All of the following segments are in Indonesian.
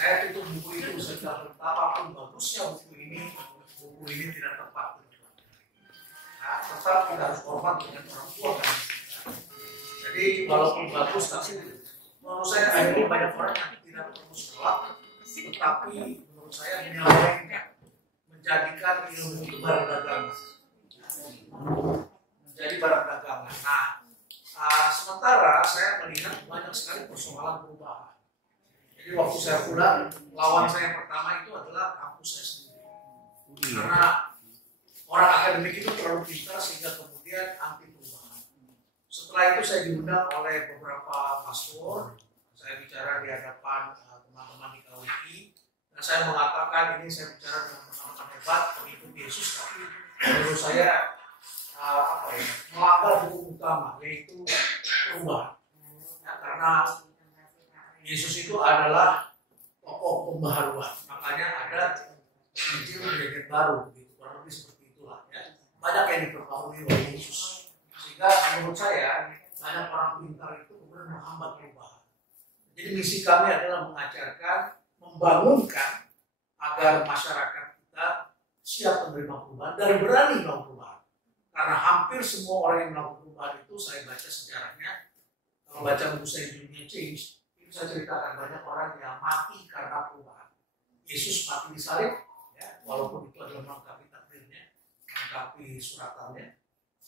saya tutup buku itu, saya bilang betapapun bagusnya buku ini tidak tepat. Nah, tetap kita harus hormat dengan orang tua kan. Jadi walaupun bagus, tapi menurut saya akhirnya banyak orang yang tidak perlu sekolah, tetapi menurut saya menyelewengkan, menjadikan ilmu itu barang dagangan, menjadi barang dagangan. Nah, sementara saya melihat banyak sekali persoalan perubahan. Jadi waktu saya pulang, lawan saya pertama itu adalah kampus saya sendiri. Karena orang akademik itu terlalu pintar sehingga kemudian anti perubahan. Setelah itu saya diundang oleh beberapa pastor, saya bicara di hadapan teman-teman di KUI, dan saya mengatakan ini saya bicara dengan teman-teman hebat, pengikut Yesus, tapi menurut saya melanggar hukum utama, yaitu perubahan. Ya, karena Yesus itu adalah tokoh pembaharuan, makanya ada Injil Perjanjian Baru, gitu, kurang lebih seperti itulah. Ya. Banyak yang diperbaharui oleh Yesus, sehingga menurut saya banyak orang pintar itu kemudian menghambat perubahan. Jadi misi kami adalah mengajarkan, membangunkan agar masyarakat kita siap menerima perubahan dan berani melakukan perubahan. Karena hampir semua orang yang melakukan perubahan itu, saya baca sejarahnya, kalau baca buku saya Dunia Change, itu saya ceritakan banyak orang yang mati karena perubahan. Yesus mati di salib, ya, walaupun itu adalah melengkapi takdirnya, melengkapi suratannya.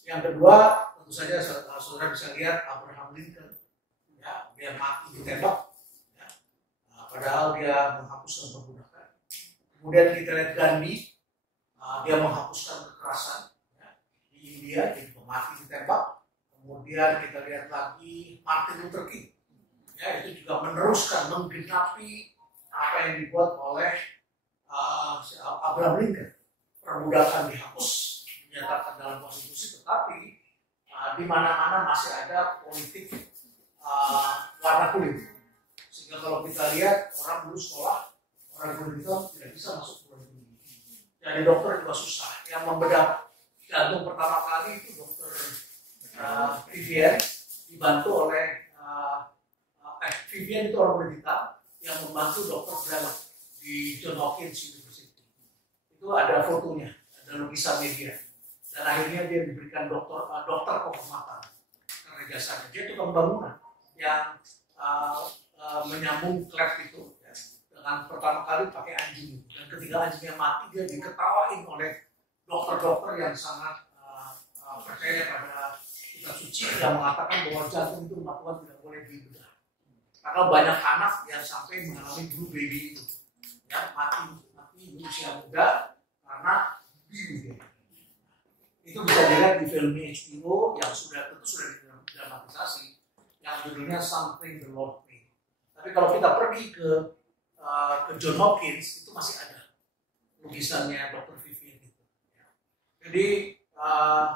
Yang kedua, tentu saja saudara bisa lihat Abraham Lincoln, ya, dia mati ditembak, ya, padahal dia menghapuskan perbudakan. Kemudian kita lihat Gandhi, dia menghapuskan kekerasan. Dia jadi mati ditembak. Kemudian kita lihat lagi Martin Luther King, ya, itu juga meneruskan, menggenapi apa yang dibuat oleh Abraham Lincoln. Perbudakan dihapus, dinyatakan dalam konstitusi, tetapi di mana-mana masih ada politik warna kulit. Sehingga kalau kita lihat orang dulu sekolah, orang kulit itu tidak bisa masuk ke kulit. Jadi dokter juga susah. Yang membedah jantung pertama kali itu dokter Vivian, dibantu oleh Vivian itu orang kulit hitam yang membantu dokter Bremer di John Hopkins University. Itu ada fotonya, ada lukisannya dia. Dan akhirnya dia diberikan dokter kehormatan karena jasanya. Dia tukang bangunan yang menyambung klep itu, ya, dengan pertama kali pakai anjing. Dan ketika anjingnya mati, dia diketawain oleh dokter-dokter yang sangat percaya pada kitab suci yang mengatakan bahwa jantung itu umat Tuhan tidak boleh dibedah. Karena banyak anak yang sampai mengalami blue baby itu, ya, mati di usia muda karena biru. Itu bisa dilihat di film HBO yang sudah didramatisasi, yang judulnya Something the Lord Made. Tapi kalau kita pergi ke John Hopkins, itu masih ada lukisannya Dr. Vivian itu. Jadi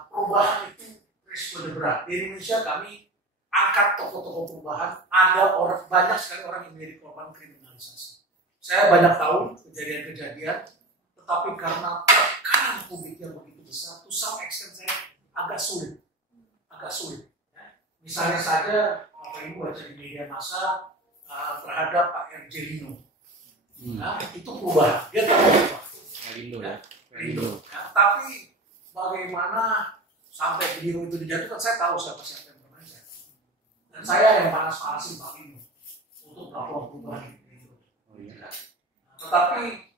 perubahan itu risiko berat. Di Indonesia kami angkat tokoh-tokoh perubahan. Ada banyak sekali orang yang menjadi korban kriminalisasi. Saya banyak tahu kejadian-kejadian, tetapi karena tekanan publik yang begitu besar, to some extent saya agak sulit. Ya. Misalnya saja, Bapak Ibu baca di media massa terhadap Pak Erjelino. Nah, itu perubahan. Dia tahu apa? Perindo. Ya, tapi bagaimana sampai video itu dijatuhkan, saya tahu siapa yang bermain. Dan saya yang panas-panasin Pak Lino untuk melakukan perubahan itu. Tetapi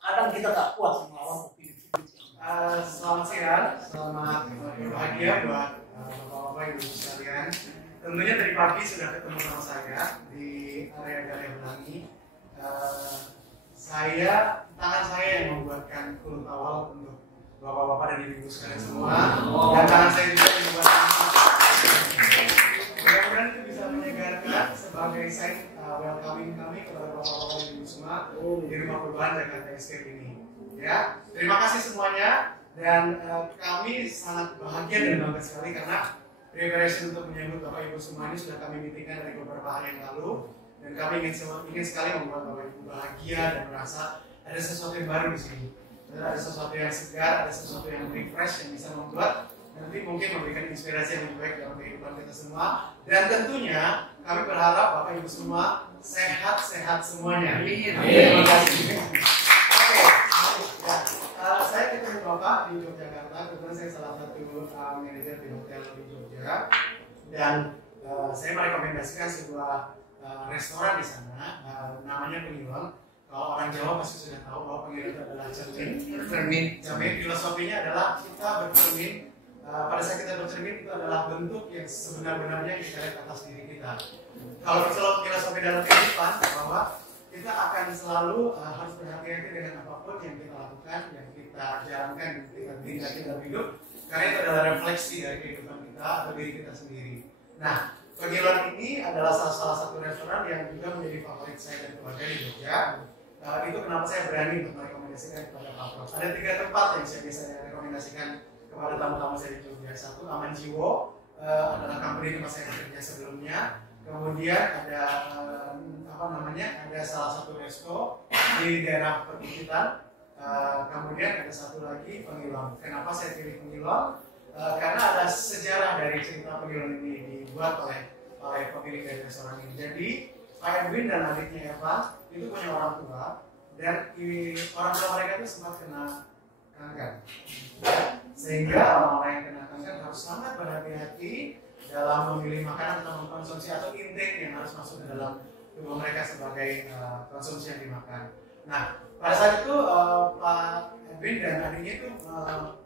kadang kita tak kuat melawan opini. Selamat siang, selamat berbahagia buat bapak-bapak ibu sekalian. Tentunya tadi pagi sudah ketemu sama saya di area Galih Belangi. Tangan saya yang membuatkan kulum awal untuk bapak-bapak dan ibu sekalian semua. Dan tangan saya juga yang membuatkan. Mudah-mudahan itu bisa menyegarkan sebagai sign welcoming kami kepada bapak-bapak dan ibu semua di rumah perubahan Jakarta Escape ini. Ya, terima kasih semuanya dan kami sangat bahagia dan bangga sekali karena preparation untuk menyambut Bapak Ibu semua ini sudah kami meetingkan dari beberapa hari yang lalu dan kami ingin sekali membuat Bapak Ibu bahagia dan merasa ada sesuatu yang baru di sini. Ada sesuatu yang segar, ada sesuatu yang refresh yang bisa membuat nanti mungkin memberikan inspirasi yang lebih baik dalam kehidupan kita semua. Dan tentunya kami berharap Bapak Ibu semua sehat-sehat semuanya. Amin. Terima kasih. Oke. Ya, saya ketemu Bapak di Yogyakarta, kebetulan saya salah satu manajer di hotel di Jogja, dan saya merekomendasikan sebuah restoran di sana, namanya Pengilon. Kalau orang Jawa pasti sudah tahu bahwa Pengilon itu adalah cermin. Filosofinya adalah kita bercermin. Pada saat kita bercermin itu adalah bentuk yang sebenar-benarnya kita lihat atas diri kita. Kalau filosofi dalam kehidupan bahwa kita akan selalu harus berhati-hati dengan apapun yang kita lakukan, yang kita jalankan, yang kita tinggalkan dalam hidup, karena itu adalah refleksi dari kehidupan kita atau diri kita sendiri. Nah, Pengilon ini adalah salah satu restoran yang juga menjadi favorit saya dan keluarga di Jogja. Itu kenapa saya berani untuk merekomendasikan kepada Pak Prof. Ada 3 tempat yang saya biasanya rekomendasikan kepada tamu-tamu saya di Jogja. Satu, Aman Jiwo, adalah company tempat saya bekerja sebelumnya. Kemudian ada ada salah satu resto di daerah perbukitan. Kemudian ada satu lagi Pengilon. Kenapa saya pilih Pengilon? Karena ada sejarah dari cerita Pengilon ini dibuat oleh pemilik dari restoran ini. Jadi Pak Edwin dan adiknya Eva itu punya orang tua, dan orang tua mereka itu sempat kena kanker. Sehingga orang-orang yang kena kanker harus sangat berhati-hati dalam memilih makanan atau mengkonsumsi atau intake yang harus masuk ke dalam tubuh mereka sebagai konsumsi yang dimakan. Nah, pada saat itu Pak Edwin dan adiknya itu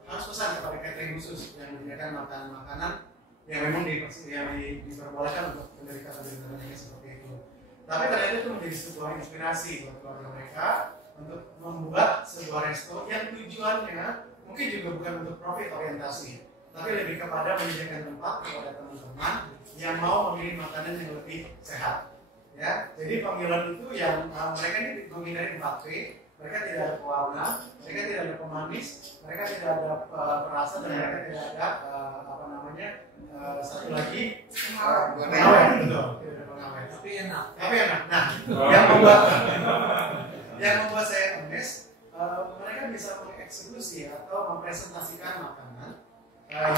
harus pesan kepada catering khusus yang menyediakan makanan yang memang diperbolehkan untuk penderita-penderita yang seperti itu. Tapi ternyata itu menjadi sebuah inspirasi buat keluarga mereka untuk membuat sebuah resto yang tujuannya mungkin juga bukan untuk profit orientasi, tapi lebih kepada menyediakan tempat kepada teman-teman yang mau memilih makanan yang lebih sehat. Ya, jadi Pengilon itu yang mereka ini menghindari 4P, mereka tidak ada pewarna, mereka tidak ada pemanis, mereka tidak ada perasa, dan mereka tidak ada satu lagi pengawet, betul, tidak ada pengawet. Tapi enak. Nah, yang membuat saya amazed, mereka bisa mengeksekusi atau mempresentasikan makanan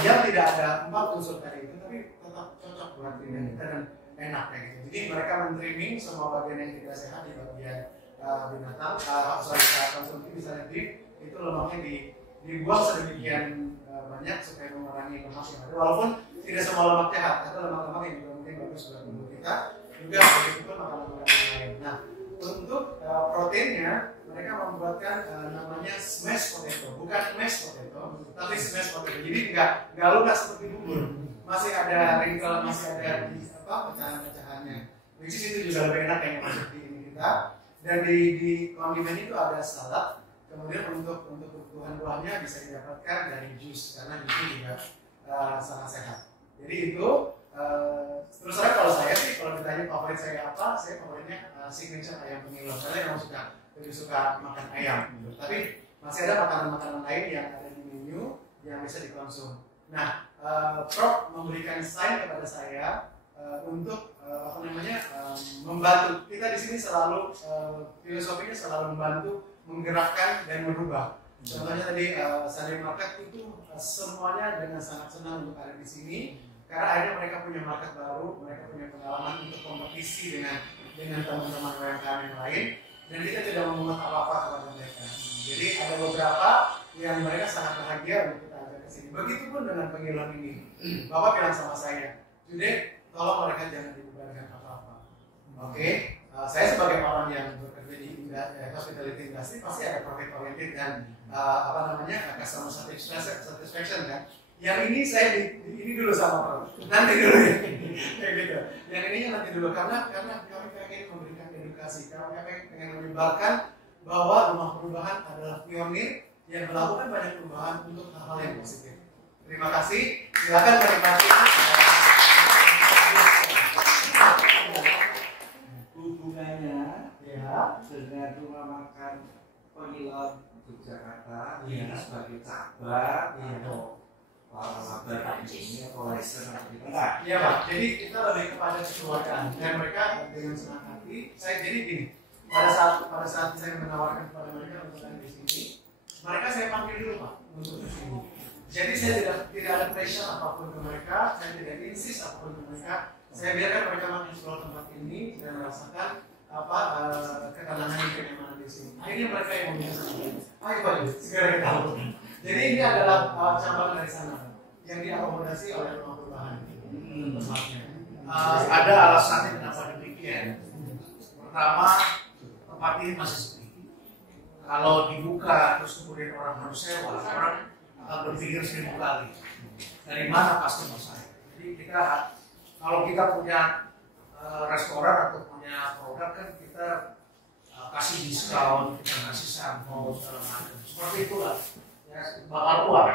yang tidak ada 4 unsur tadi itu, tapi tetap cocok buat lidah kita dan enak kayak gitu. Jadi mereka men-trimming semua bagian yang tidak sehat di bagian binatang, konsumsi misalnya beef, itu lemaknya dibuang sedemikian banyak supaya mengurangi lemak yang ada. Walaupun tidak semua lemak jahat, ada lemak-lemak yang juga mungkin bagus buat tubuh kita, juga begitu pun makanan-makanan yang lain. Nah, untuk proteinnya mereka membuatkan namanya smash potato, bukan mashed potato, tapi smash potato. Jadi nggak lunak seperti bubur, masih ada wrinkle, masih ada pecahan-pecahannya. Which is itu juga lebih enak yang masuk di ini kita. Dan di kondimen itu ada salad. Kemudian untuk kebutuhan buahnya bisa didapatkan dari jus, karena jus juga sangat sehat. Jadi itu terus terang kalau saya sih, kalau ditanya favorit saya apa, saya favoritnya signature ayam Pengilon, karena yang lebih suka makan ayam. Tapi masih ada makanan-makanan lain yang ada di menu yang bisa dikonsum. Nah, Prof memberikan sign kepada saya untuk membantu kita di sini. Selalu filosofinya selalu membantu menggerakkan dan merubah. Contohnya tadi Sunday Market itu semuanya dengan sangat senang untuk ada di sini, karena akhirnya mereka punya market baru, mereka punya pengalaman untuk kompetisi dengan teman-teman UMKM yang lain, dan kita tidak memungut apa-apa kepada mereka. Jadi ada beberapa yang mereka sangat bahagia untuk kita ajak ke sini. Begitupun dengan Pengilon ini. Bapak bilang sama saya, Jude, tolong mereka jangan dibebankan apa-apa. Oke? Saya sebagai orang yang bekerja di hospitality industry pasti ada profit oriented dan customer satisfaction kan. Yang ini saya ini dulu sama Prof. Nanti dulu ya. Kayak gitu. Yang ininya nanti dulu karena kami pengen memberikan edukasi, kami pengen menyebarkan bahwa Rumah Perubahan adalah pionir yang melakukan banyak perubahan untuk hal-hal yang positif. Terima kasih. Silakan menikmati. Hubungannya ya dengan rumah makan Pengilon Yogyakarta ini sebagai cabang atau laba ini atau license gitu enggak? Iya Pak. Jadi kita lebih kepada kekeluargaan dan mereka dengan senang hati. Saya jadi gini. Pada saat saya menawarkan kepada mereka untuk ada di sini, mereka saya panggil dulu Pak untuk di sini. Jadi saya tidak ada pressure apapun ke mereka, saya tidak insist apapun ke mereka. Saya biarkan mereka makin keluar tempat ini dan merasakan ketenangan dan kenyamanan di sini. Akhirnya mereka yang meminta ayo Pak, segera kita lakukan. Jadi ini adalah cabang dari sana yang diakomodasi oleh rumah perubahan tempatnya. Ada alasannya kenapa demikian. Pertama, tempat ini masih sepi. Kalau dibuka terus kemudian orang harus sewa, orang akan berpikir 1000 kali dari mana customer saya. Jadi kita kalau kita punya restoran atau punya produk kan kita kasih diskon, kita kasih sampel segala macam. Seperti itulah ya, bakal uang.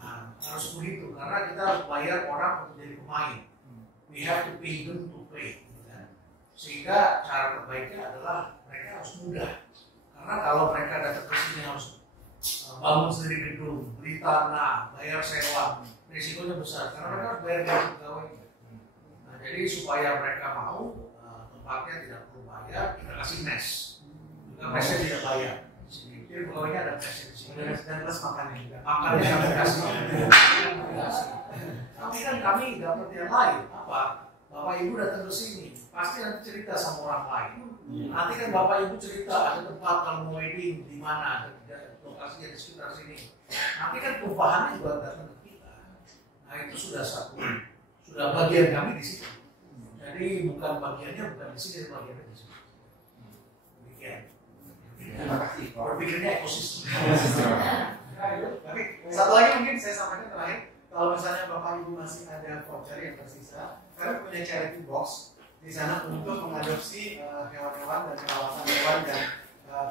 Nah, harus begitu karena kita harus bayar orang untuk jadi pemain. We have to pay them to play. Sehingga cara terbaiknya adalah mereka harus mudah. Karena kalau mereka datang ke sini harus bangun sendiri gedung, beli tanah, bayar sewa, risikonya besar. Karena mereka harus bayar gaji pegawai. Nah, jadi supaya mereka mau tempatnya tidak perlu bayar, kita kasih mes. Juga mesnya tidak bayar. Jadi pegawainya ada mes di sini. Dan plus makannya juga. Makannya yang dikasih. Tapi kan kami dapat yang lain. Apa? Bapak Ibu datang ke sini, pasti nanti cerita sama orang lain. Nanti kan Bapak Ibu cerita ada tempat kalau mau wedding di mana, lokasinya di sekitar sini. Nanti kan perubahannya juga datang ke kita. Nah itu sudah bagian kami di situ. Jadi bukan bagiannya bukan di sini, bagiannya di sini. Demikian. Terima kasih. Berpikirnya ekosistem. Tapi satu lagi mungkin saya sampaikan terakhir. Kalau misalnya Bapak Ibu masih ada voucher yang tersisa, kami punya charity box di sana untuk mengadopsi hewan-hewan dan perawatan hewan dan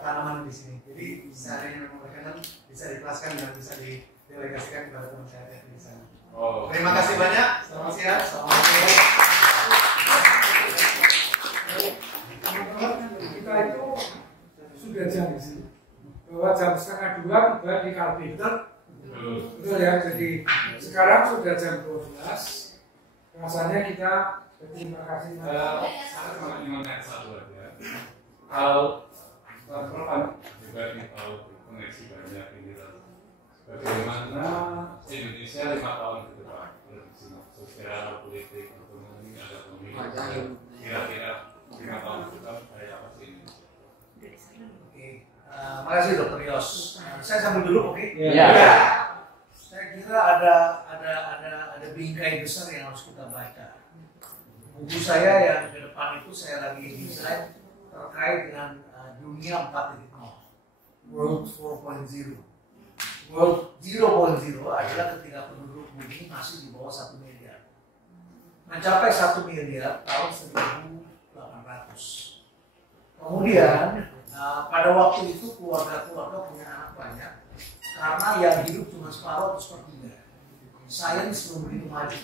tanaman di sini. Jadi seandainya memang berkenan bisa dikelaskan dan bisa didelegasikan kepada teman saya di sana. Terima kasih banyak. Selamat siang. Assalamualaikum. Kita itu sudah jam di sini. Bahwa jam 1:30 tiba di Kalbi. Betul ya, jadi sekarang sudah jam 12. Rasanya kita berterima kasih. Saya cuma ingin tanya satu aja. Kalau Prof juga tahu koneksi banyak ini, bagaimana Indonesia 5 tahun ke depan prediksi sosial, politik, ekonomi, ada pemilu. Kira-kira 5 tahun ke depan kayak apa sih Indonesia? Makasih Dr. Yos. Saya sambil dulu, oke? Ya. Saya kira ada bingkai besar yang harus kita baca. Buku saya yang ke depan itu saya lagi desain terkait dengan dunia 4.0, World 4.0. World 0.0 adalah ketika penduduk bumi masih di bawah 1 miliar. Mencapai 1 miliar tahun 1800. Kemudian pada waktu itu keluarga-keluarga punya anak banyak karena yang hidup cuma separuh atau sepertiga. Sains belum begitu maju,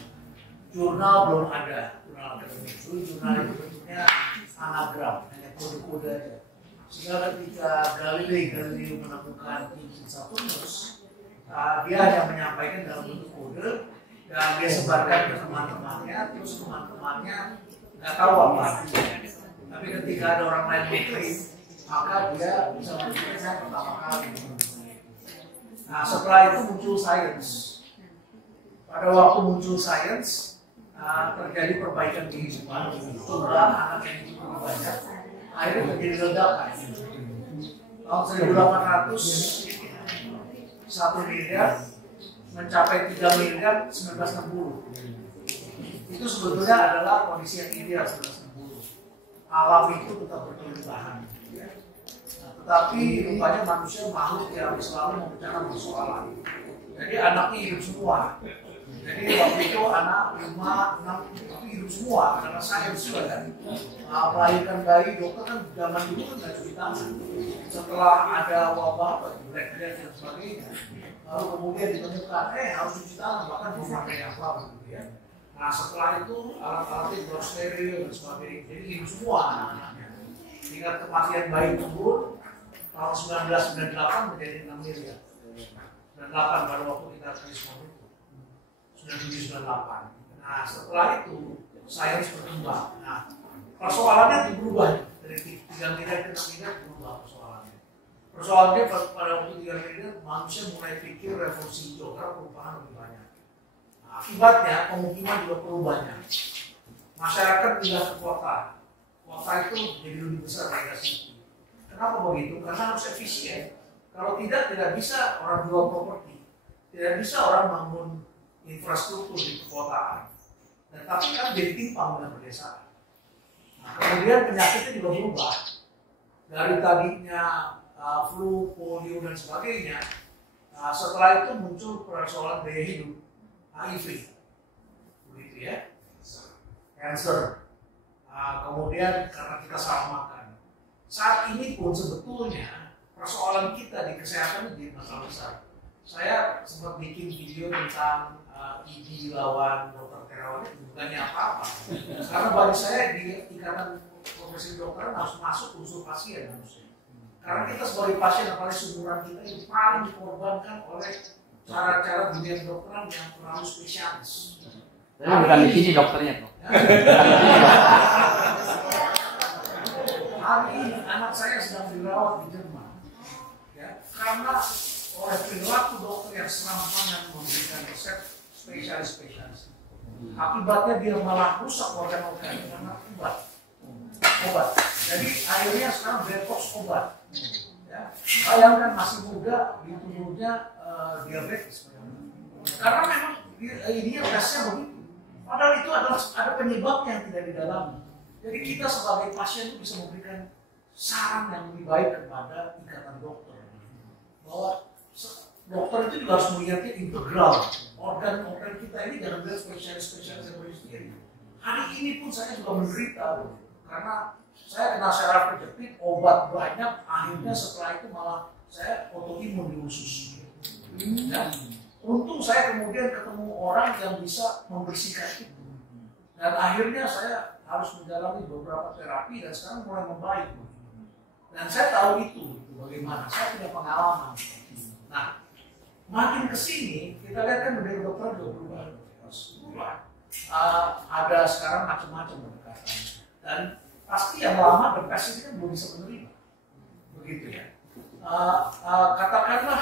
jurnal belum ada, jurnal akademik. Jurnal itu bentuknya anagram, hanya kode-kode aja. Sehingga ketika Galileo menemukan cincin Saturnus, dia hanya menyampaikan dalam bentuk kode dan dia sebarkan ke teman-temannya, terus teman-temannya nggak tahu apa artinya. Tapi ketika ada orang lain mengklaim, maka dia bisa berpikir saya pertama kali. Nah setelah itu muncul sains. Pada waktu muncul sains, terjadi perbaikan kehidupan. Jumlah anak yang cukup banyak, akhirnya terjadi ledakan. Tahun 1800, 1 miliar mencapai 3 miliar 1960. Itu sebetulnya adalah kondisi yang ideal 1960. Alam itu tetap berkelimpahan. Tetapi rupanya manusia makhluk yang selalu memecahkan persoalan. Jadi anaknya hidup semua. Jadi waktu itu anak 5, 6 itu hidup semua karena sains juga kan. Melahirkan bayi, dokter kan zaman dulu kan nggak cuci tangan. Setelah ada wabah Black Death dan sebagainya, lalu kemudian ditemukan harus cuci tangan bahkan memakai apa gitu ya. Nah setelah itu alat-alatnya juga steril dan sebagainya. Jadi hidup semua anak-anaknya. Tingkat kematian bayi turun. Tahun 1998 menjadi 6 miliar. 98 pada waktu kita krisis itu. 9798. Nah setelah itu sains berkembang. Nah persoalannya berubah dari 3 miliar ke 6 miliar berubah persoalannya. persoalannya pada waktu 3 miliar manusia mulai pikir revolusi hijau karena perubahan lebih banyak. Nah, akibatnya pemukiman juga perlu banyak. Masyarakat pindah ke kota. Kota itu jadi lebih besar dari situ. Kenapa begitu? Karena harus efisien. Kalau tidak bisa orang jual properti, tidak bisa orang bangun infrastruktur di perkotaan. Dan tapi kan jadi timpang dengan pedesaan. Nah, kemudian penyakitnya juga berubah. Dari tadinya flu, polio dan sebagainya. Setelah itu muncul persoalan gaya hidup, HIV, begitu ya, cancer. Kemudian karena kita salah makan. Saat ini pun sebetulnya persoalan kita di kesehatan jadi masalah besar. Saya sempat bikin video tentang ID lawan dokter Terawan itu bukannya apa-apa. Karena bagi saya di ikatan profesi dokter harus masuk unsur pasien manusia. Karena kita sebagai pasien, apalagi seumuran kita yang paling dikorbankan oleh cara-cara dunia kedokteran yang terlalu spesialis. Tapi bukan di sini dokternya kok. Hari ini anak saya sedang dirawat di Jerman, ya, karena oleh perilaku dokter yang serampangan memberikan resep spesialis. Akibatnya dia malah rusak organ-organ karena obat. Jadi akhirnya sekarang detox obat. Ya. Bayangkan masih muda dituduhnya diabetes. Karena memang ini tesnya begitu. Padahal itu ada penyebabnya yang tidak didalami. Jadi kita sebagai pasien itu bisa memberikan saran yang lebih baik kepada ikatan dokter. Bahwa dokter itu juga harus melihatnya integral. Organ-organ kita ini jangan bilang spesialis yang sendiri. Hari ini pun saya juga menderita karena saya kena saraf kejepit, obat banyak, akhirnya setelah itu malah saya autoimun di usus. Dan untung saya kemudian ketemu orang yang bisa membersihkan itu. Dan akhirnya saya harus menjalani beberapa terapi dan sekarang mulai membaik. Dan saya tahu itu bagaimana, saya punya pengalaman. Nah, makin kesini kita lihat kan dunia dokter juga berubah. Ada sekarang macam-macam pendekatan. Dan pasti yang lama the best ini kan belum bisa menerima. Begitu ya. Katakanlah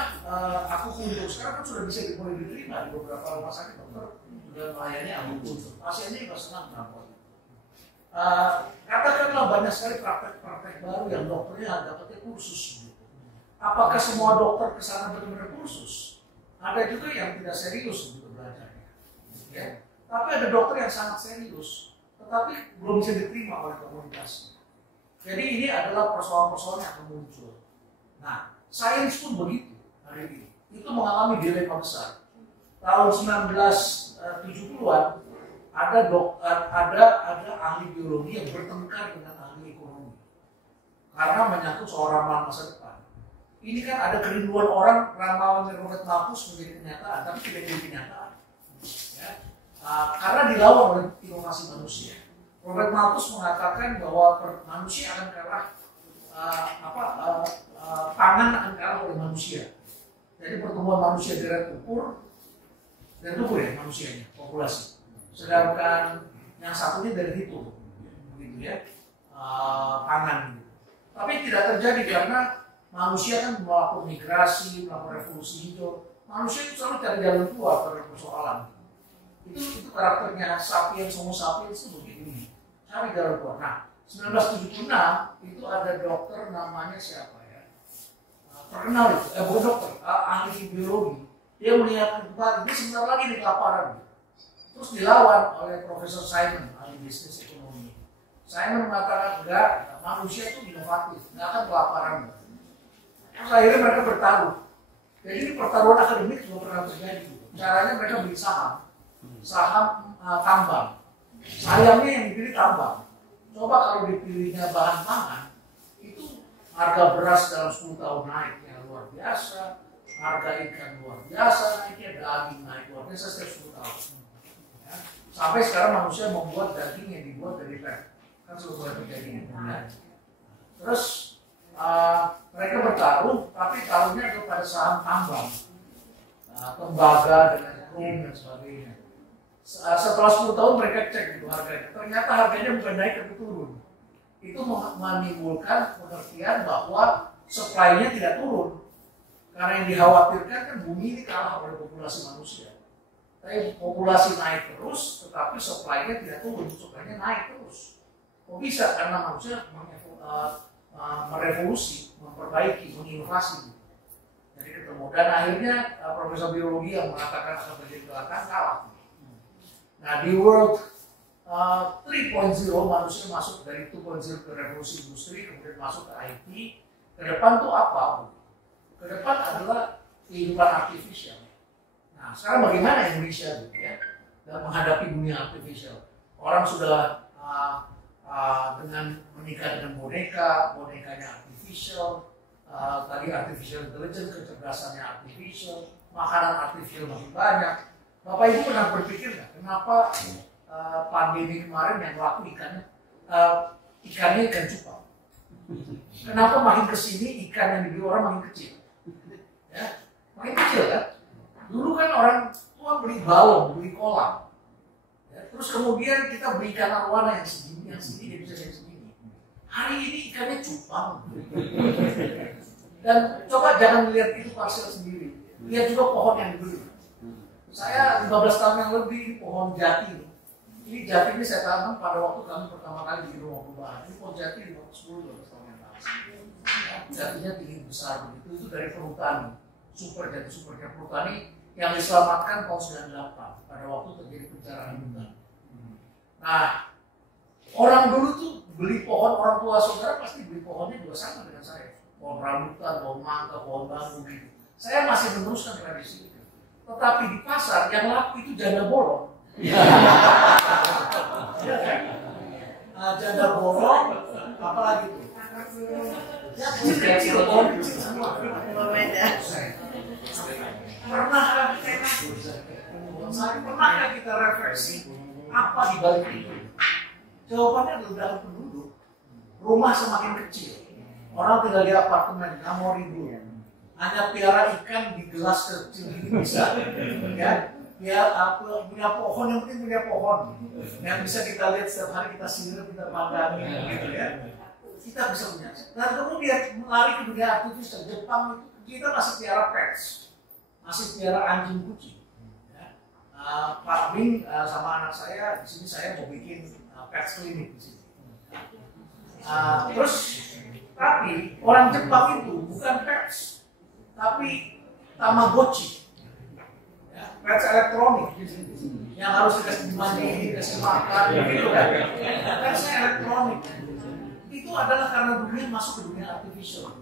aku kunjung sekarang kan sudah bisa mulai diterima di beberapa rumah sakit dokter sudah melayani aku kunjung. Pasiennya juga senang kenapa. Katakanlah banyak sekali praktek baru yang dokternya dapatnya kursus. Apakah semua dokter kesana benar-benar kursus? Ada juga yang tidak serius untuk belajarnya. Ya. Tapi ada dokter yang sangat serius, tetapi belum bisa diterima oleh komunitas. Jadi ini adalah persoalan-persoalan yang akan muncul. Nah, sains pun begitu hari ini. Itu mengalami dilema besar. Tahun 1970-an ada ahli biologi yang bertengkar dengan ahli ekonomi karena menyangkut soal ramalan masa depan. Ini kan ada kerinduan orang ramalan Robert Malthus menjadi kenyataan, tapi tidak jadi kenyataan. Ya. Karena dilawan oleh inovasi manusia. Robert Malthus mengatakan bahwa manusia akan kalah, pangan akan kalah oleh manusia. Jadi pertumbuhan manusia dari ukur dan tumbuh ya manusianya, populasi. Sedangkan yang satunya dari itu, begitu ya, pangan. Tapi tidak terjadi karena manusia kan melakukan migrasi, melakukan revolusi hijau. Manusia itu selalu cari jalan keluar pada persoalan. Itu karakternya sapiens, homo sapiens itu begini, cari jalan keluar. Nah, 1976 itu ada dokter namanya siapa ya? Terkenal itu, bukan dokter, ahli biologi. Dia melihat tempat ini sebentar lagi di kelaparan. Terus dilawan oleh Profesor Simon, ahli bisnis ekonomi. Simon mengatakan enggak, manusia itu inovatif, enggak akan kelaparan. Terus akhirnya mereka bertaruh. Jadi ini pertaruhan akademik juga pernah terjadi. Caranya mereka beli saham tambang. Sayangnya yang dipilih tambang. Coba kalau dipilihnya bahan pangan, itu harga beras dalam 10 tahun naiknya luar biasa, harga ikan luar biasa naiknya, daging naik luar biasa setiap 10 tahun. Ya. Sampai sekarang manusia membuat daging yang dibuat dari fat, kan sudah terjadi. Ya. Terus mereka bertaruh, tapi taruhnya kepada saham tambang, tembaga dengan krum dan sebagainya. Setelah 10 tahun mereka cek itu harganya, ternyata harganya bukan naik tapi turun. Itu menimbulkan pengertian bahwa supply-nya tidak turun. Karena yang dikhawatirkan kan bumi ini kalah oleh populasi manusia. Tapi populasi naik terus, tetapi supply-nya tidak turun, supply-nya naik terus. Kok bisa? Karena manusia merevolusi, memperbaiki, menginovasi. Jadi ketemu. Dan akhirnya profesor biologi yang mengatakan akan terjadi kecelakaan kalah. Nah di World 3.0 manusia masuk dari 2.0 ke revolusi industri, kemudian masuk ke IT. Ke depan tuh apa? Ke depan adalah kehidupan artifisial. Nah, sekarang bagaimana Indonesia gitu ya dalam menghadapi dunia artifisial? Orang sudah dengan menikah dengan boneka, bonekanya artifisial, tadi artificial intelligence, kecerdasannya artifisial, makanan artifisial makin banyak. Bapak Ibu pernah berpikir nggak kenapa pandemi kemarin yang laku ikannya ikan cupang? Kenapa makin kesini ikan yang dibeli orang makin kecil? Ya, makin kecil kan? Dulu kan orang tua beli balon, beli kolam. Ya, terus kemudian kita beli ikan arwana yang segini dia bisa jadi segini. Hari ini ikannya cupang. Dan coba jangan melihat itu parcel sendiri. Lihat juga pohon yang dibeli. Saya 15 tahun yang lebih ini pohon jati. Ini jati ini saya tanam pada waktu kami pertama kali di rumah perubahan. Ini pohon jati 10-12 tahun yang lalu. Ya, jatinya tinggi besar begitu. Itu dari perhutani. Super perhutani yang diselamatkan tahun 98 pada waktu terjadi pencarian hutan. Nah, orang dulu tuh beli pohon, orang tua saudara pasti beli pohonnya juga sama dengan saya. Pohon rambutan, pohon mangga, pohon bambu gitu. Saya masih meneruskan tradisi itu. Tetapi di pasar yang laku itu janda bolong. Ya kan? Janda bolong, apalagi itu? Ya kecil-kecil, pohon kecil semua. Pernahkah kita refleksi apa di balik itu? Jawabannya adalah ledakan penduduk. Rumah semakin kecil. Orang tinggal di apartemen, nggak mau ribut. Hanya piara ikan di gelas kecil ini bisa. Ya, biar apa punya pohon, yang penting punya pohon. Yang bisa kita lihat setiap hari, kita sindir, kita pandangi, gitu ya. Kita bisa punya. Dan kemudian lari ke dunia artifisial. Jepang itu kita masih piara pets, masih piara anjing kucing. Ya. Pak Bing sama anak saya di sini saya mau bikin pets klinik di sini. Terus tapi orang Jepang itu bukan pets, tapi Tamagotchi, ya, pets elektronik yang harus dikasih mandi, dikasih makan, gitu kan? Petsnya elektronik. Itu adalah karena dunia masuk ke dunia artificial.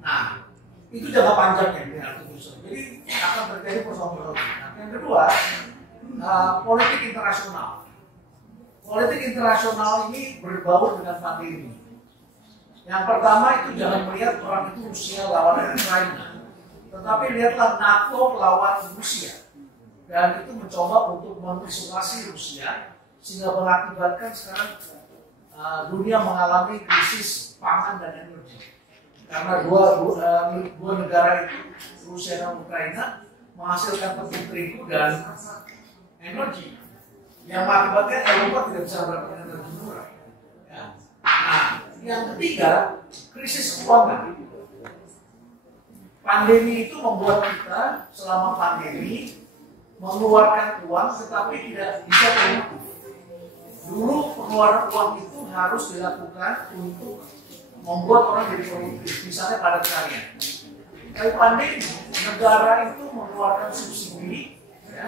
Nah, itu jangka panjangnya dunia artificial. Jadi akan terjadi persoalan. Nah, yang kedua, politik internasional. Politik internasional ini berbaur dengan pandemi. Yang pertama itu jangan melihat perang itu Rusia lawan Ukraina, tetapi lihatlah NATO lawan Rusia, dan itu mencoba untuk mengisolasi Rusia sehingga mengakibatkan sekarang dunia mengalami krisis pangan dan energi karena dua negara itu, Rusia dan Ukraina, menghasilkan tepung terigu dan energi yang mengakibatkan Eropa tidak bisa mendapatkan energi murah. Ya. Nah, yang ketiga, krisis keuangan. Pandemi itu membuat kita selama pandemi mengeluarkan uang tetapi tidak bisa produktif. Dulu pengeluaran uang itu harus dilakukan untuk membuat orang jadi produktif, misalnya padat karya. Tapi pandemi, negara itu mengeluarkan subsidi, ya.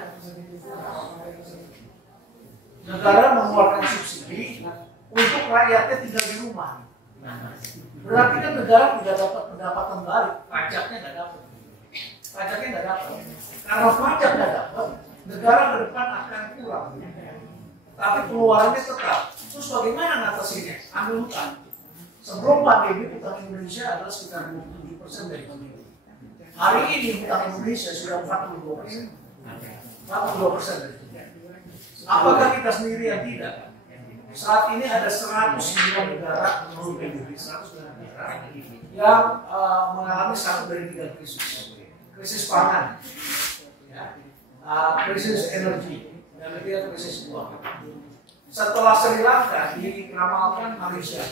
Negara mengeluarkan subsidi untuk rakyatnya tinggal di rumah. Berarti kan negara tidak dapat pendapatan balik, pajaknya nggak dapat. Pajaknya nggak dapat. Karena pajak nggak dapat, negara ke depan akan kurang. Tapi pengeluarannya tetap. Terus bagaimana ngatasinya? Ambil hutang. Sebelum pandemi hutang Indonesia adalah sekitar 27% dari PDB. Hari ini hutang Indonesia sudah 42%. 42% dari PDB. Apakah kita sendiri yang tidak? Saat ini ada 109 negara menurut PBB, 109 negara yang mengalami satu dari 3 krisis. Krisis pangan, ya, krisis energi, dan ketiga krisis uang. Setelah Sri Lanka diramalkan Malaysia,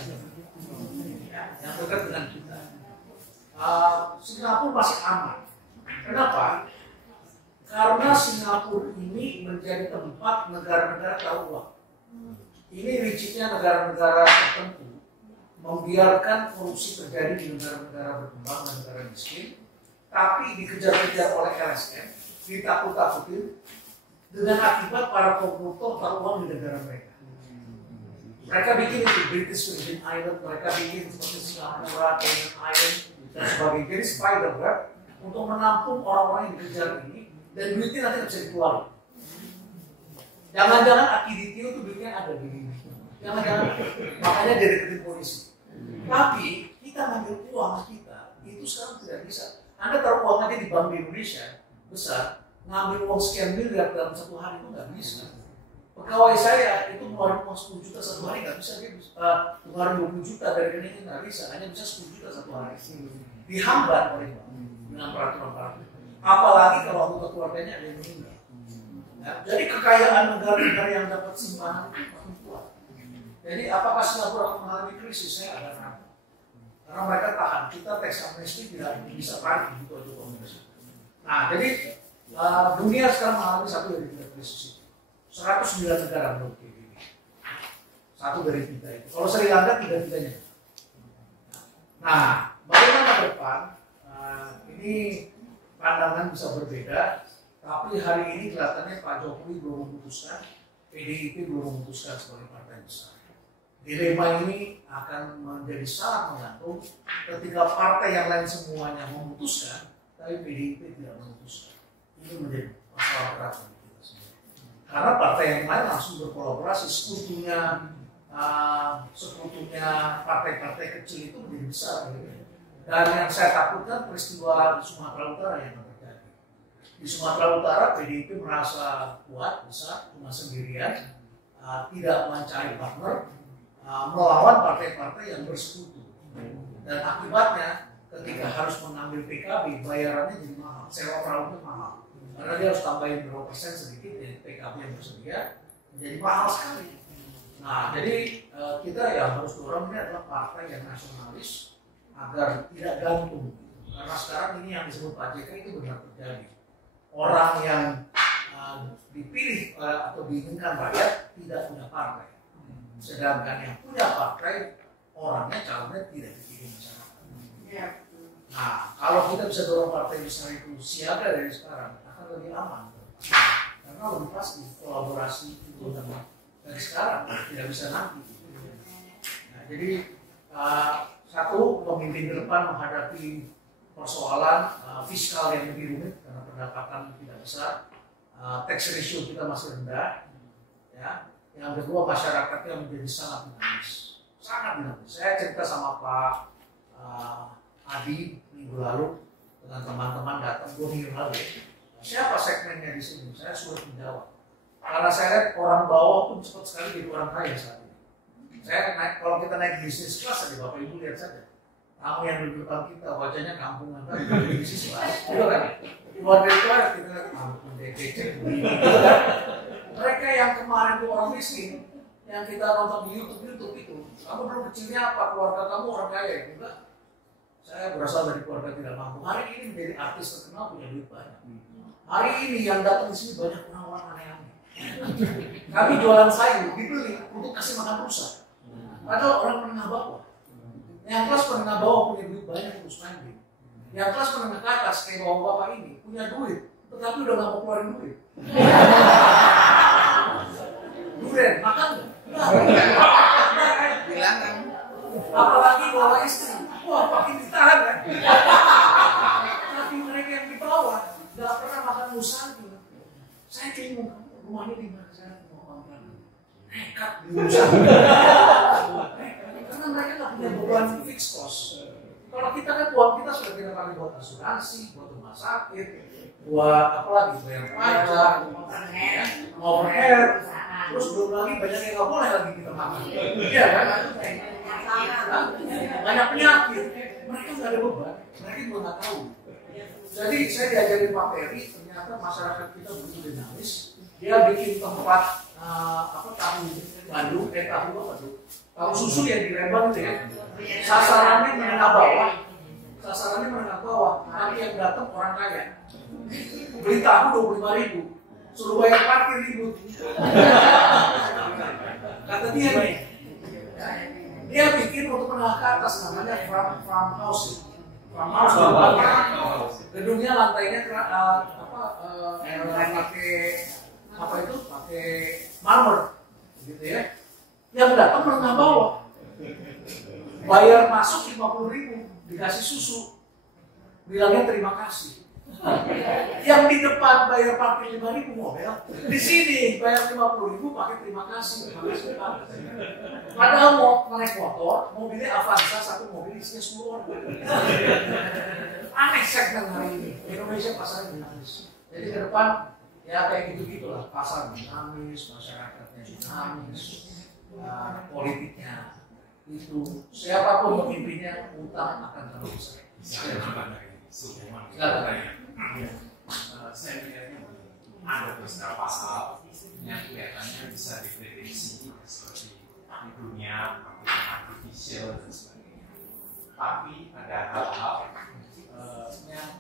ya, yang dekat dengan kita. Singapura masih aman. Kenapa? Karena Singapura ini menjadi tempat negara-negara tahu uang. Ini rigidnya negara-negara tertentu membiarkan korupsi terjadi di negara-negara berkembang dan negara miskin, tapi dikejar-kejar oleh LSM, ditakut-takutin dengan akibat para koruptor taruh uang di negara mereka. Mereka bikin itu British Virgin Island, mereka bikin seperti Singapura, Cayman Island, dan sebagainya. Jadi spider web untuk menampung orang-orang yang dikejar ini, dan duitnya nanti nggak bisa dikeluarin. Jangan-jangan akiditio itu duitnya ada di sini. Jangan-jangan, makanya dia deketin polisi. Tapi kita ngambil uang kita, itu sekarang tidak bisa. Anda taruh uang aja di bank di Indonesia besar, ngambil uang sekian miliar dalam satu hari itu nggak bisa. Pegawai saya itu ngeluarin uang 10 juta satu hari nggak bisa, dia ngeluarin 20 juta dari rekeningnya nggak bisa, hanya bisa 10 juta satu hari. Dihambat oleh bank dengan peraturan-peraturan. Apalagi kalau anggota keluarganya ada yang meninggal. Ya, jadi kekayaan negara-negara yang dapat simpanan itu makin kuat. Jadi apakah Singapura akan mengalami krisis? Saya agak ragu. Karena mereka tahan, kita teks amnesti tidak bisa tarik gitu aja komunikasi. Nah, jadi dunia sekarang mengalami satu dari tiga krisis itu. 109 negara menurut PBB. Satu dari tiga itu. Kalau Sri Lanka tiga-tiganya. Nah, bagaimana ke depan? Ini pandangan bisa berbeda, tapi hari ini kelihatannya Pak Jokowi belum memutuskan, PDIP belum memutuskan sebagai partai besar. Dilema ini akan menjadi sangat menggantung ketika partai yang lain semuanya memutuskan, tapi PDIP tidak memutuskan. Ini menjadi masalah berat bagi kita semua. Karena partai yang lain langsung berkolaborasi, sekutunya partai-partai kecil itu menjadi besar. Dan yang saya takutkan peristiwa di Sumatera Utara yang terjadi. Di Sumatera Utara PDIP merasa kuat, besar, cuma sendirian, tidak mencari partner, melawan partai-partai yang bersekutu. Dan akibatnya ketika harus mengambil PKB, bayarannya jadi mahal, sewa perahunya mahal. Karena dia harus tambahin berapa persen sedikit dari PKB yang bersedia, menjadi mahal sekali. Nah, jadi kita yang harus dorong ini adalah partai yang nasionalis agar tidak gantung. Karena sekarang ini yang disebut Pak JK itu benar terjadi. Orang yang dipilih atau diinginkan rakyat tidak punya partai. Sedangkan yang punya partai, orangnya calonnya tidak dipilih masyarakat. Nah, kalau kita bisa dorong partai besar itu siaga dari sekarang, akan lebih aman. Karena lebih pasti kolaborasi itu dari sekarang, tidak bisa nanti. Nah, jadi satu, pemimpin ke depan menghadapi persoalan fiskal yang lebih rumit karena pendapatan tidak besar, tax ratio kita masih rendah, ya. Yang kedua, masyarakatnya menjadi sangat dinamis. Saya cerita sama Pak Adi minggu lalu dengan teman-teman datang 2 minggu lalu. Siapa segmennya di sini? Saya suruh menjawab. Karena saya lihat orang bawah pun cepat sekali jadi orang kaya saat ini. Saya naik, kalau kita naik bisnis kelas aja, Bapak Ibu lihat saja. Tamu yang di depan kita wajahnya kampungan kan, bisnis kelas, gitu kan? Keluar dari kelas kita kampung DC, mereka yang kemarin itu orang miskin, yang kita nonton di YouTube itu, kamu belum kecilnya apa, keluarga kamu orang kaya, enggak? Saya berasal dari keluarga tidak mampu. Hari ini menjadi artis terkenal, punya duit banyak. Hari ini yang datang di sini banyak orang-orang aneh-aneh. Kami jualan sayur dibeli untuk kasih makan rusa. Padahal orang menengah bawah. Yang kelas menengah bawah punya duit banyak untuk spending. Yang kelas menengah ke atas kayak bapak-bapak ini punya duit, tetapi udah nggak mau keluarin duit. Duren, makan nggak? Bilang kan. Apalagi bawa istri, wah makin ditahan kan. Tapi mereka yang di bawah nggak pernah makan musanti. Saya bingung, rumahnya di mana? Saya mau makan. Nekat di musanti. Karena mereka nggak punya beban fixed cost. Kalau kita kan uang kita sudah kita pakai buat asuransi, buat rumah sakit, buat apa lagi, bayar pajak, overhead, terus belum lagi banyak yang nggak boleh lagi kita makan. Iya kan? Banyak penyakit, mereka nggak ada beban, mereka juga nggak tahu. Jadi saya diajarin Pak Peri, ternyata masyarakat kita begitu dinamis. Dia bikin tempat tahu Bandung, tahu apa tuh? Tahu susu yang di Lembang itu ya. Sasarannya menengah bawah, sasarannya menengah bawah, tapi yang datang orang kaya. Beli tahu 25.000, suruh bayar parkir ribut. Kata dia nih, dia bikin untuk menengah ke atas namanya farmhouse. Farmhouse gedungnya lantainya pakai marmer, gitu ya. Yang datang menengah bawah, bayar masuk 50.000, dikasih susu, bilangnya terima kasih. Yang di depan bayar parkir 5.000 mobil, di sini bayar 50.000 pakai terima kasih. Padahal mau naik motor, mobilnya Avanza, satu mobil isinya 10 orang. Aneh segmen hari ini. Indonesia pasarnya dinamis. Jadi ke depan ya kayak gitu-gitulah, pasar dinamis, masyarakatnya dinamis, politiknya itu siapapun pemimpinnya utang akan terus. Saya melihatnya ada beberapa hal yang kelihatannya bisa diprediksi seperti di dunia artificial dan sebagainya. Tapi ada hal-hal yang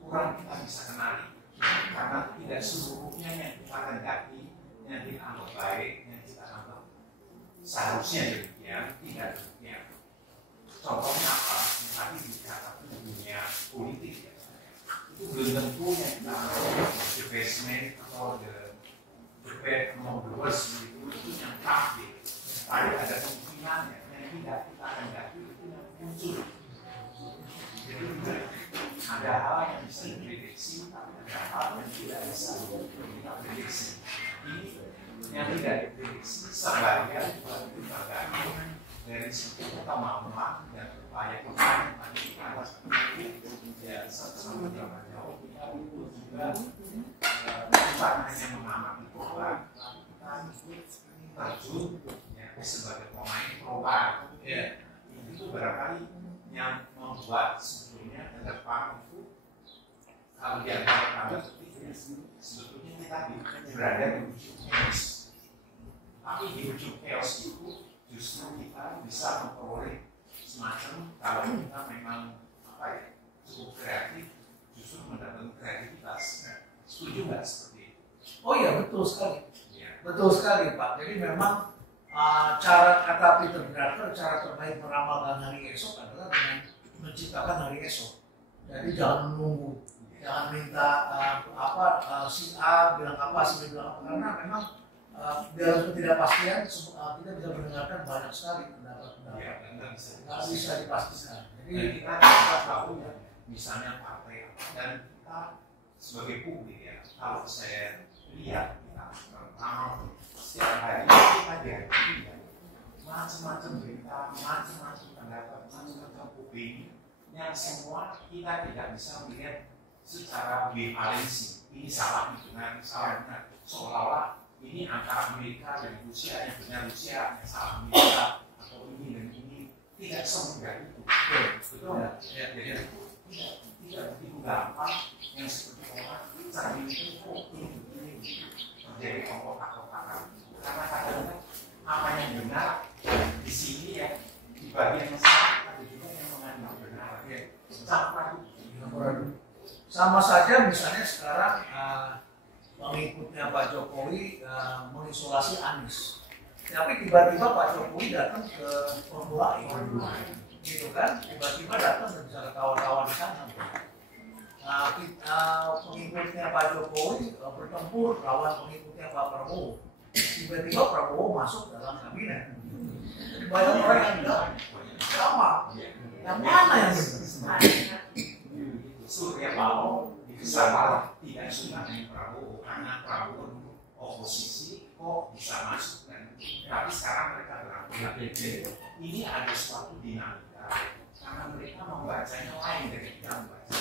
kurang kita bisa kenali karena tidak seluruhnya yang kita kendaki, yang kita anggap baik, yang kita anggap seharusnya demikian, tidak demikian. Contohnya apa? Yang tadi dikatakan dunia politik ya. Itu belum tentu yang kita the basement atau the bed among the worst itu yang pasti. Tapi ada kemungkinan yang tidak kita kendaki itu yang muncul. Jadi ada hal yang bisa diprediksi, tapi ada hal yang tidak bisa kita prediksi. Ini yang tidak diprediksi sebagian dari segi kemampuan dan upaya kita ya sama-sama jauh kita juga bukan hanya mengamati bola, terjun ya, sebagai pemain perubahan. Ya, itu barangkali yang membuat sebetulnya ke depan itu kalau diantara kami sebetulnya kita berada di ujung chaos. Tapi di ujung chaos itu justru kita bisa memperoleh semacam kalau kita memang cukup kreatif, justru mendapatkan kreativitas. Setuju nggak seperti itu? Oh iya, betul sekali. Ya. Betul sekali Pak. Jadi memang cara kata Peter Drucker, cara terbaik meramalkan hari esok adalah dengan menciptakan hari esok. Jadi jangan menunggu, jangan minta si A bilang apa, si B bilang apa, karena memang dalam ketidakpastian kita bisa mendengarkan banyak sekali pendapat-pendapat. Nggak bisa dipastikan. Jadi kita tahu ya, misalnya partai dan kita sebagai publik ya, kalau saya lihat kita pertama setiap hari kita dihadiri ya, macam-macam berita, macam-macam pendapat, macam-macam opini yang semua kita tidak bisa melihat secara bivalensi. Ini salah dengan salah benar, seolah-olah ini antara Amerika dan Rusia, yang benar Rusia, yang salah Amerika, atau ini dan ini tidak semudah itu. Betul ya? Jadi tidak begitu gampang yang seperti orang cari ini menjadi kotak-kotakan. Karena kadang-kadang apa yang benar di sini ya di bagian yang salah ada juga yang mengandung benar. Sama saja misalnya sekarang pengikutnya Pak Jokowi mengisolasi Anies. Tapi tiba-tiba Pak Jokowi datang ke Formula E, gitu kan? Tiba-tiba datang dan bisa ketawa-tawa di sana. Pengikutnya Pak Jokowi bertempur lawan pengikutnya Pak Prabowo. Tiba-tiba Prabowo masuk dalam kabinet. Banyak orang yang bilang sama. Yang mana yang benar? Surya Paloh itu salah tidak suka dengan Prabowo karena Prabowo oposisi kok bisa masuk dan tapi sekarang mereka berangkat. Ini ada suatu dinamika karena mereka membacanya lain dari kita membaca.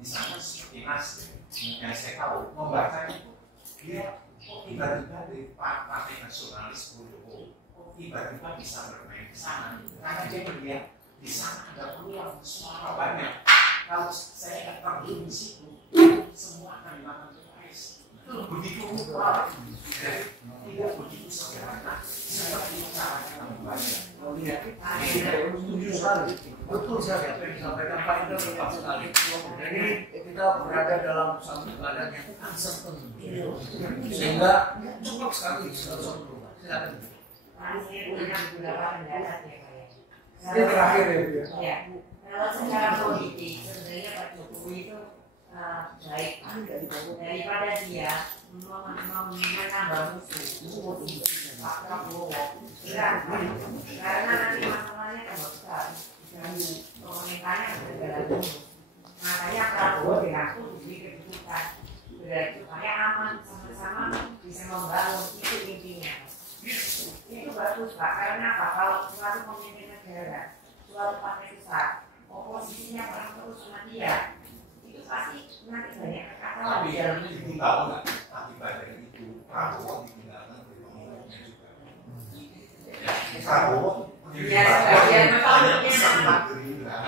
Misalnya seperti Nasdem yang saya tahu membaca itu dia kok tiba-tiba dari partai nasionalis Jokowi kok tiba-tiba bisa bermain di sana karena dia melihat di sana ada peluang suara banyak. Kalau saya nggak terjun di situ, semua akan dimakan PKS. Begitu mudah, tidak begitu sederhana seperti cara kita membaca. Setuju sekali. Betul sekali apa yang disampaikan Pak Indra, tepat sekali. Jadi kita berada dalam satu keadaan yang uncertain, sehingga cepat sekali sesuatu berubah. Silakan. Ini terakhir ya Bu ya. Ya, kalau secara politik sebenarnya Pak Jokowi itu baik daripada dia menambah musuh Pak Prabowo berat, karena nanti masalahnya tambah besar dan pemerintahnya segala dulu. Makanya Prabowo dirangkul diberi kedudukan berarti supaya aman sama-sama bisa membangun, itu intinya. Itu bagus Pak, karena apa? Kalau suatu pemimpin negara, suatu partai besar, oposisinya perang terus sama dia, itu pasti nanti banyak kekacauan. Tapi yang ibu tahu nggak akibat dari itu Prabowo ditinggalkan oleh pengikutnya juga. Prabowo Ya, sebagian banyak sangat Gerindra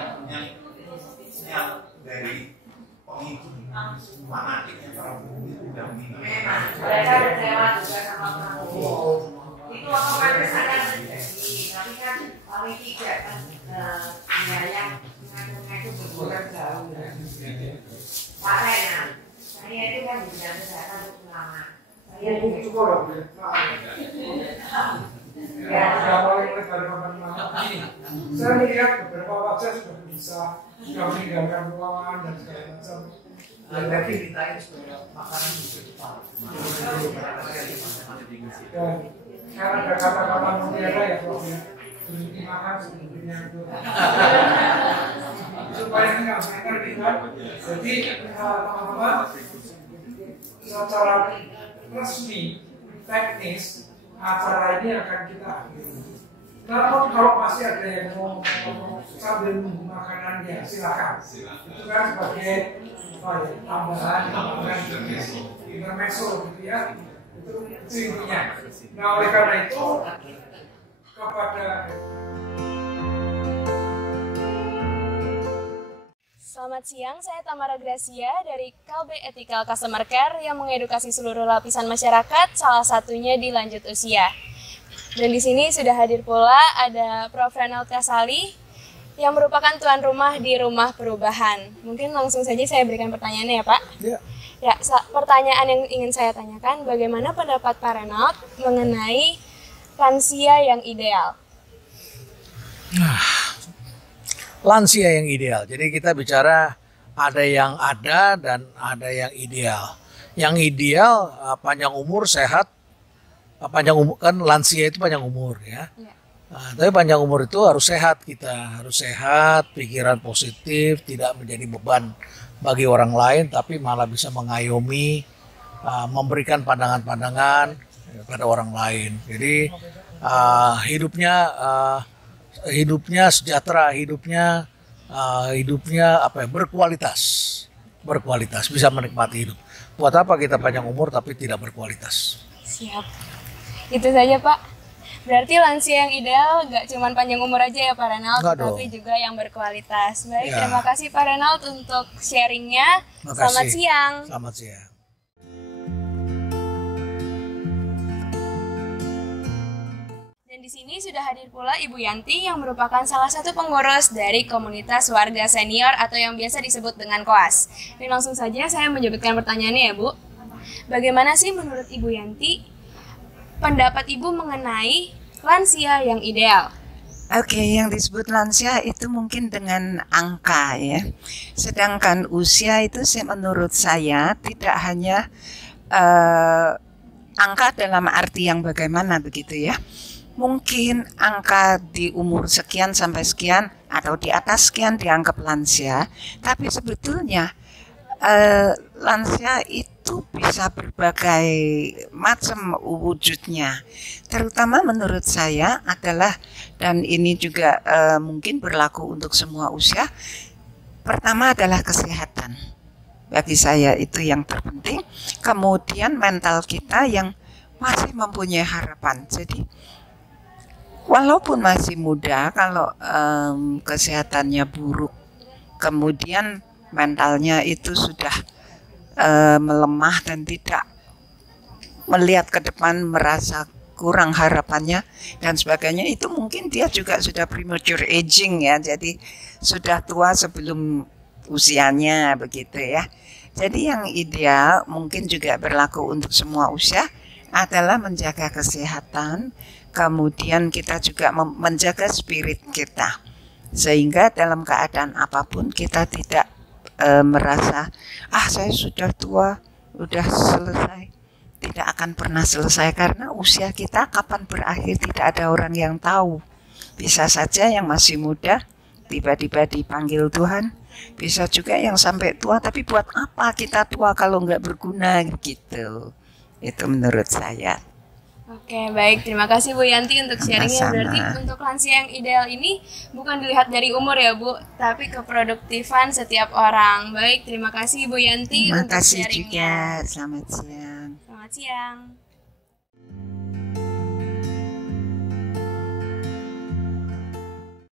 yang dari pengikut fanatiknya Prabowo itu sudah meninggal. memang mereka kecewa juga sama Prabowo. Itu otomatis akan terjadi, tapi kan paling tidak kan ya yang mengaku berbulan jauh. Pak Renan, saya itu kan di bidang kesehatan cukup lama. Saya Hukum cukup loh Bu ya. Sudah paling lebar kemana-mana. Saya melihat beberapa wajah sudah bisa, sudah meninggalkan ruangan dan segala macam. Berarti ditain supaya makanan bisa cepat. Dan karena ada kata-kata mutiara ya Prof ya, berhenti makan sebelumnya itu supaya menyampaikan dengan. Jadi teman-teman secara resmi teknis acara ini akan kita akhiri. Namun kalau masih ada yang mau sambil nunggu makanan ya silakan. Itu kan sebagai tambahan intermezzo gitu ya. Itu intinya. Nah oleh karena itu kepada Selamat siang, saya Tamara Gracia dari Kalbe Ethical Customer Care yang mengedukasi seluruh lapisan masyarakat, salah satunya di lanjut usia. Dan di sini sudah hadir pula ada Prof. Renald Kasali yang merupakan tuan rumah di Rumah Perubahan. Mungkin langsung saja saya berikan pertanyaannya ya Pak. Ya, pertanyaan yang ingin saya tanyakan, bagaimana pendapat Pak Renald mengenai lansia yang ideal? Lansia yang ideal. Jadi kita bicara ada yang ada dan ada yang ideal. Yang ideal panjang umur, sehat. Panjang umur kan lansia itu panjang umur ya. Nah, tapi panjang umur itu harus sehat kita, harus sehat, pikiran positif, tidak menjadi beban bagi orang lain, tapi malah bisa mengayomi, memberikan pandangan-pandangan pada orang lain. Jadi hidupnya sejahtera, hidupnya berkualitas, bisa menikmati hidup. Buat apa kita panjang umur tapi tidak berkualitas? Siap. Itu saja Pak. Berarti lansia yang ideal gak cuma panjang umur aja ya Pak Renald, tapi juga yang berkualitas. Baik, ya. Terima kasih Pak Renald untuk sharingnya. Selamat siang. Selamat siang. Dan di sini sudah hadir pula Ibu Yanti yang merupakan salah satu pengurus dari komunitas warga senior atau yang biasa disebut dengan KOAS. Dan langsung saja saya menyebutkan pertanyaannya ya Bu. Bagaimana sih menurut Ibu Yanti pendapat Ibu mengenai lansia yang ideal? Oke, yang disebut lansia itu mungkin dengan angka ya. Sedangkan usia itu menurut saya tidak hanya angka dalam arti yang bagaimana begitu ya. Mungkin angka di umur sekian sampai sekian atau di atas sekian dianggap lansia, tapi sebetulnya lansia itu bisa berbagai macam wujudnya. Terutama menurut saya adalah, dan ini juga mungkin berlaku untuk semua usia, pertama adalah kesehatan. Bagi saya itu yang terpenting. Kemudian mental kita yang masih mempunyai harapan. Jadi walaupun masih muda, kalau kesehatannya buruk, kemudian mentalnya itu sudah melemah dan tidak melihat ke depan, merasa kurang harapannya dan sebagainya, itu mungkin dia juga sudah premature aging ya, jadi sudah tua sebelum usianya begitu ya. Jadi yang ideal mungkin juga berlaku untuk semua usia adalah menjaga kesehatan, kemudian kita juga menjaga spirit kita sehingga dalam keadaan apapun kita tidak merasa saya sudah tua, udah selesai. Tidak akan pernah selesai karena usia kita kapan berakhir tidak ada orang yang tahu. Bisa saja yang masih muda tiba-tiba dipanggil Tuhan, bisa juga yang sampai tua, tapi buat apa kita tua kalau nggak berguna gitu. Itu menurut saya. Oke, baik. Terima kasih Bu Yanti untuk sharingnya. Berarti untuk lansia yang ideal ini bukan dilihat dari umur ya Bu, tapi keproduktifan setiap orang. Baik, terima kasih Bu Yanti untuk sharingnya. Terima kasih juga. Selamat siang. Selamat siang.